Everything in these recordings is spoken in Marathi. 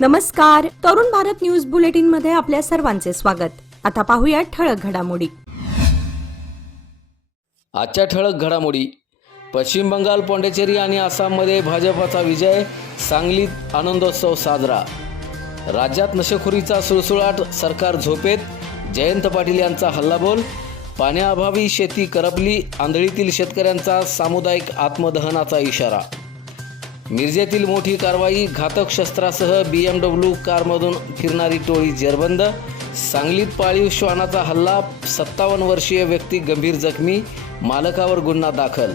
नमस्कार, तरुण भारत न्यूज बुलेटिन मध्ये आपल्या सर्वांचे स्वागत। आता पाहूया ठळक घडामोडी। आजच्या ठळक घडामोडी। पश्चिम बंगाल, पॉंडिचेरी आणि आसाममध्ये भाजपाचा विजय, सांगलीत आनंदोत्सव साजरा। राज्यात नशेखोरीचा सुळसुळाट, सरकार झोपेत, जयंत पाटील यांचा हल्लाबोल। पाण्याअभावी शेती करपली, आंधळीतील शेतकऱ्यांचा सामुदायिक आत्मदहनाचा इशारा। मिरजेतील मोठी कारवाई, घातक शस्त्रासह BMW कारमधून फिरणारी टोळी जेरबंद। सांगलीत पाळीव श्वानाचा हल्ला, 57 वर्षीय व्यक्ती गंभीर जखमी, मालकावर गुन्हा दाखल।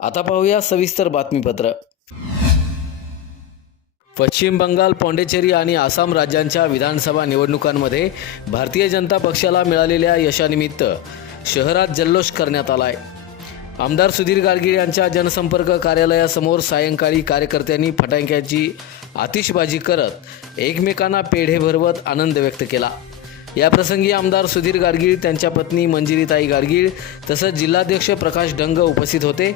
आता पाहूया सविस्तर बातमीपत्र। पश्चिम बंगाल, पॉंडिचेरी आणि आसाम राज्यांच्या विधानसभा निवडणुकांमध्ये भारतीय जनता पक्षाला मिळालेल्या यशानिमित्त शहरात जल्लोष करण्यात आलाय। आमदार सुधीर गाडगीळ यांच्या जनसंपर्क कार्यालयासमोर सायंकाळी कार्यकर्त्यांनी फटाक्यांची आतिषबाजी करत एकमेकांना पेढे भरवत आनंद व्यक्त केला। याप्रसंगी आमदार सुधीर गाडगीळ, त्यांच्या पत्नी मंजिरीताई गाडगीळ तसंच जिल्हाध्यक्ष प्रकाश डंग उपस्थित होते।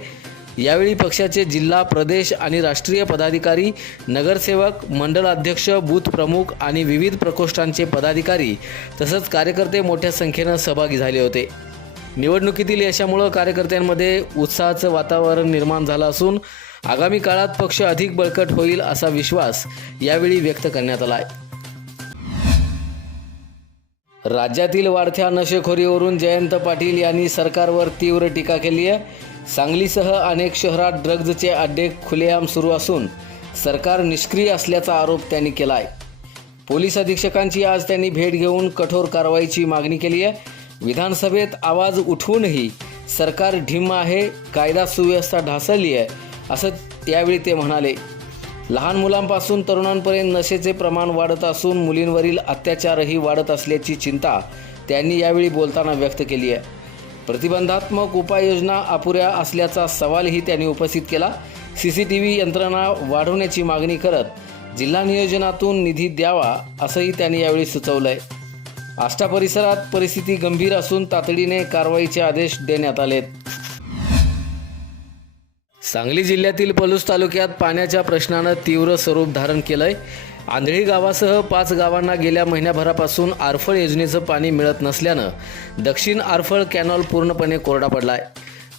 यावेळी पक्षाचे जिल्हा, प्रदेश आणि राष्ट्रीय पदाधिकारी, नगरसेवक, मंडळ अध्यक्ष, बूथ प्रमुख आणि विविध प्रकोष्ठांचे पदाधिकारी तसंच कार्यकर्ते मोठ्या संख्येनं सहभागी झाले होते। निवडणुकीतील यशामुळे कार्यकर्त्यांमध्ये उत्साहाचं वातावरण निर्माण झालं असून आगामी काळात पक्ष अधिक बळकट होईल असा विश्वास यावेळी व्यक्त करण्यात आला। राज्यातील वाढत्या नशेखोरीवरून जयंत पाटील यांनी सरकारवर तीव्र टीका केली आहे। सांगलीसह अनेक शहरात ड्रग्जचे अड्डे खुलेआम सुरू असून सरकार निष्क्रिय असल्याचा आरोप त्यांनी केला आहे। पोलीस अधीक्षकांची आज त्यांनी भेट घेऊन कठोर कारवाईची मागणी केली आहे। विधानसभेत आवाज उठवूनही सरकार ढिम्म आहे, कायदा सुव्यवस्था ढासळली आहे असं त्यावेळी ते म्हणाले। लहान मुलांपासून तरुणांपर्यंत नशेचे प्रमाण वाढत असून मुलींवरील अत्याचारही वाढत असल्याची चिंता त्यांनी यावेळी बोलताना व्यक्त केली आहे। प्रतिबंधात्मक उपाययोजना अपुऱ्या असल्याचा सवालही त्यांनी उपस्थित केला। CCTV यंत्रणा वाढवण्याची मागणी करत जिल्हा नियोजनातून निधी द्यावा असंही त्यांनी यावेळी सुचवलं आहे। आष्टा परिसरात परिस्थिती गंभीर असून तातडीने कारवाईचे आदेश देण्यात आलेत। सांगली जिल्ह्यातील पलूस तालुक्यात पाण्याच्या प्रश्नानं तीव्र स्वरूप धारण केलंय। आंधळी गावासह 5 गावांना गेल्या महिन्याभरापासून आरफळ योजनेचं पाणी मिळत नसल्यानं दक्षिण आरफळ कॅनॉल पूर्णपणे कोरडा पडलाय।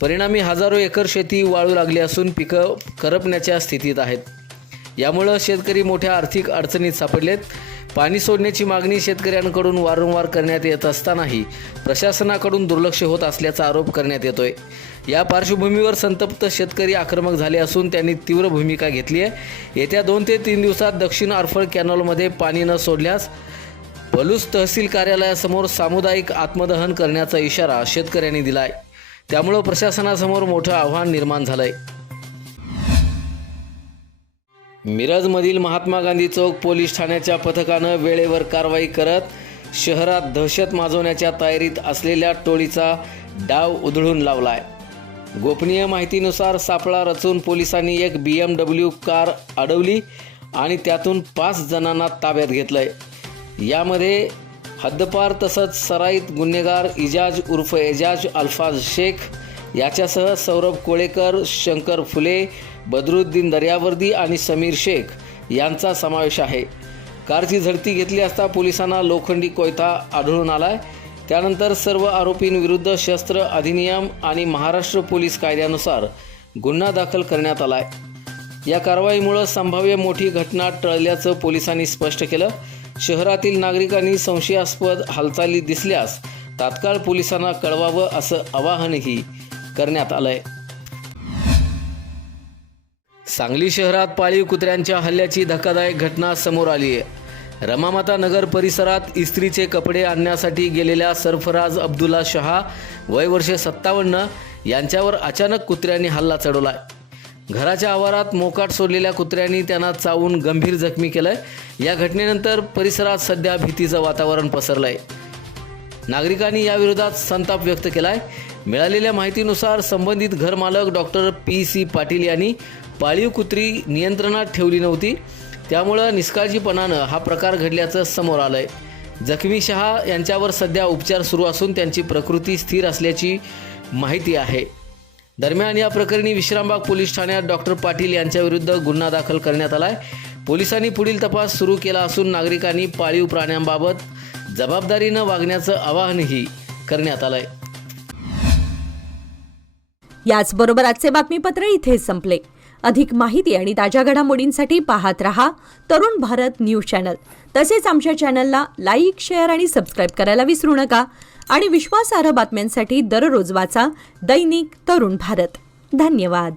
परिणामी हजारो एकर शेती वाळू लागली असून पिकं करपण्याच्या स्थितीत आहेत। यामुळे शेतकरी मोठ्या आर्थिक अडचणीत सापडलेत। पाणी सोडण्याची मागणी शेतकऱ्यांकडून वारंवार करण्यात येत असतानाही प्रशासनाकडून दुर्लक्ष होत असल्याचा आरोप करण्यात येतोय। या पार्श्वभूमीवर संतप्त शेतकरी आक्रमक झाले असून त्यांनी तीव्र भूमिका घेतली आहे। येत्या 2 ते 3 दिवसात दक्षिण आरफळ कॅनॉलमध्ये पाणी न सोडल्यास पलूस तहसील कार्यालयासमोर सामुदायिक आत्मदहन करण्याचा इशारा शेतकऱ्यांनी दिलाय। त्यामुळे प्रशासनासमोर मोठं आव्हान निर्माण झालंय। मिरजमधील महात्मा गांधी चौक पोलीस ठाण्याच्या पथकानं वेळेवर कारवाई करत शहरात दहशत माजवण्याच्या तयारीत असलेल्या टोळीचा डाव उधळून लावलाय। गोपनीय माहितीनुसार सापळा रचून पोलिसांनी एक BMW कार अडवली आणि त्यातून 5 जणांना ताब्यात घेतलंय। यामध्ये हद्दपार तसंच सराईत गुन्हेगार इजाज उर्फ एजाज अल्फाज शेख याच्यासह सौरभ कोळेकर, शंकर फुले, बदरुद्दीन दर्यावर्दी आणि समीर शेख यांचा समावेश आहे। कारची झडती घेतली असता पोलिसांना लोखंडी कोयता आढळून आलाय। त्यानंतर सर्व आरोपींविरुद्ध शस्त्र अधिनियम आणि महाराष्ट्र पोलीस कायद्यानुसार गुन्हा दाखल करण्यात आलाय। या कारवाईमुळे संभाव्य मोठी घटना टळल्याचं पोलिसांनी स्पष्ट केलं। शहरातील नागरिकांनी संशयास्पद हालचाली दिसल्यास तात्काळ पोलिसांना कळवावं असं आवाहनही करण्यात आलंय। सांगली शहरात पाळीव कुत्र्यांच्या हल्ल्याची धक्कादायक घटना समोर आली आहे। रमामाता नगर परिसरात इस्त्रीचे कपडे आणण्यासाठी गेलेल्या सरफराज अब्दुल्ला शहा, वय वर्ष 57, यांच्यावर अचानक कुत्र्यांनी हल्ला चढवलाय। घराच्या आवारात मोकाट सोडलेल्या कुत्र्यांनी त्यांना चावून गंभीर जखमी केलंय। या घटनेनंतर परिसरात सध्या भीतीचं वातावरण पसरलंय। नागरिकांनी याविरोधात संताप व्यक्त केलाय। मिळालेल्या माहितीनुसार संबंधित घरमालक डॉक्टर PC पाटील यांनी पाळीव कुत्री नियंत्रणात ठेवली नव्हती, त्यामुळे निष्काळजीपणानं हा प्रकार घडल्याचं समोर आलंय। जखमी शहा यांच्यावर सध्या उपचार सुरू असून त्यांची प्रकृती स्थिर असल्याची माहिती आहे। दरम्यान या प्रकरणी विश्रामबाग पोलीस ठाण्यात डॉक्टर पाटील यांच्याविरुद्ध गुन्हा दाखल करण्यात आलाय। पोलिसांनी पुढील तपास सुरू केला असून नागरिकांनी पाळीव प्राण्यांबाबत जबाबदारीनं वागण्याचं आवाहनही करण्यात आलंय. याचबरोबर आजचे बातमीपत्र इथे संपले. अधिक माहिती आणि ताज्या घडामोडींसाठी पाहत रहा तरुण भारत न्यूज चॅनल. तसेच आमच्या चॅनलला लाईक, शेअर आणि सबस्क्राईब करायला विसरू नका. आणि विश्वासार्ह बातम्यांसाठी दररोज वाचा दैनिक तरुण भारत. धन्यवाद.